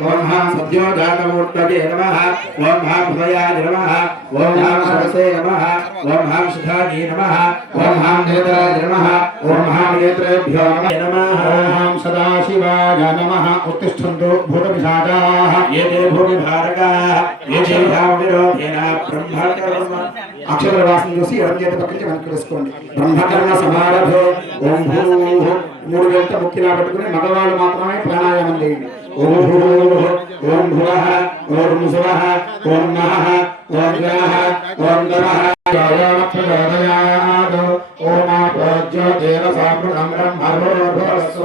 ओम हम सद्योजातमूर्तये नमः ओम हम भयाय नमः ओम हम सरसे नमः ओम हम सुधाजी नमः ओम हम नेत्राय नमः ओम हम नेत्रेभ्यो नमः ओम हम सदाशिवाय नमः उत्तिष्ठन्तु भूतपिशाचाः ये ते भूमिभारकाः ये ते विरोधेन ब्रह्मकर्म अक्षरवासं చూసి ఎడమచేత పక్కకి వెనక్కిసుకోండి బ్రహ్మకర్మ సమారభే ఓం భూః మూడు వేలతో ముక్కిలా పెట్టుకుని మగవాళ్ళు మాత్రమే ప్రాణాయామం చేయండి ఓం భూః ఓం భువః ఓం సువః ఓం నః ఓం గ్రహః ఓం గమః యాయామక్షరయాదో ఓం ఆప్రజ్యోతిర సామృతం బ్రహ్మర్భోర్భస్వ.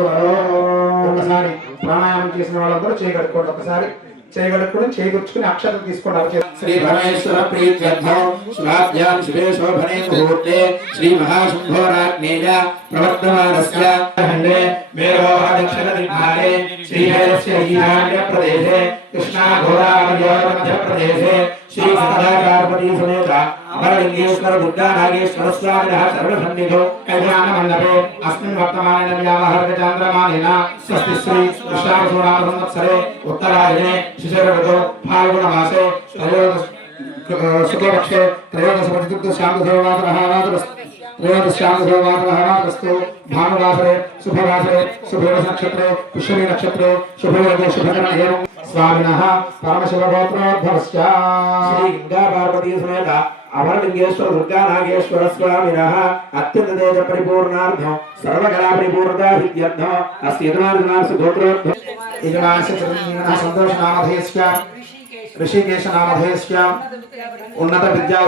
ఒకసారి ప్రాణాయామం చేసిన వాళ్ళందరూ చేయగలుగుకోండి. ఒకసారి చేయగలుగుకొని చేయగొచ్చుకుని అక్షరం తీసుకోండి. శ్రీ పరమేశ్వర ప్రీత్యర్థం శుభాభ్యాం శుభే శోభనే ముహూర్తే శ్రీ మహాశంభోరాజ్ఞేయ ప్రవర్తమానస్య ఖండే మేరోహదక్షిణ దిగ్భాగే శ్రీవేదస్య ఈశాన్య ప్రదేశే కృష్ణా గోదావర్యోర్ మధ్య ప్రదేశే శ్రీ సదాకారపతి సమేత అమరలింగేశ్వర దుర్గా నాగేశ్వర స్వామినః సర్వసన్నిధో కళ్యాణ మండపే అస్మిన్ వర్తమానేన వ్యావహర్గ చాంద్రమానేన స్వస్తి శ్రీ కృష్ణావసూనామ సంవత్సరే ఉత్తరాయణే శిశిరఋతౌ ఫాల్గుణ మాసే శుక్లపక్షే त्रयोदशांगवासरस्तु भानुवासरे शुभवासरे शुभयोगस नक्षत्रे पुष्यमी नक्षत्रे शुभयोगे शुभकरण एवं स्वामिनः परमशिवगोत्रोद्भवस्य श्री गंगा पार्वती समेत अमरलिंगेश्वर दुर्गा नागेश्वर स्वामिनः अत्यंत तेज परिपूर्णार्थं सर्वकला परिपूर्णता सिद्ध्यर्थं अस्य यजमानस्य गोत्रोद्भव यजमानस्य संतोष नामधेयस्य ऋषिकेश नामधेयस्य उन्नत विद्या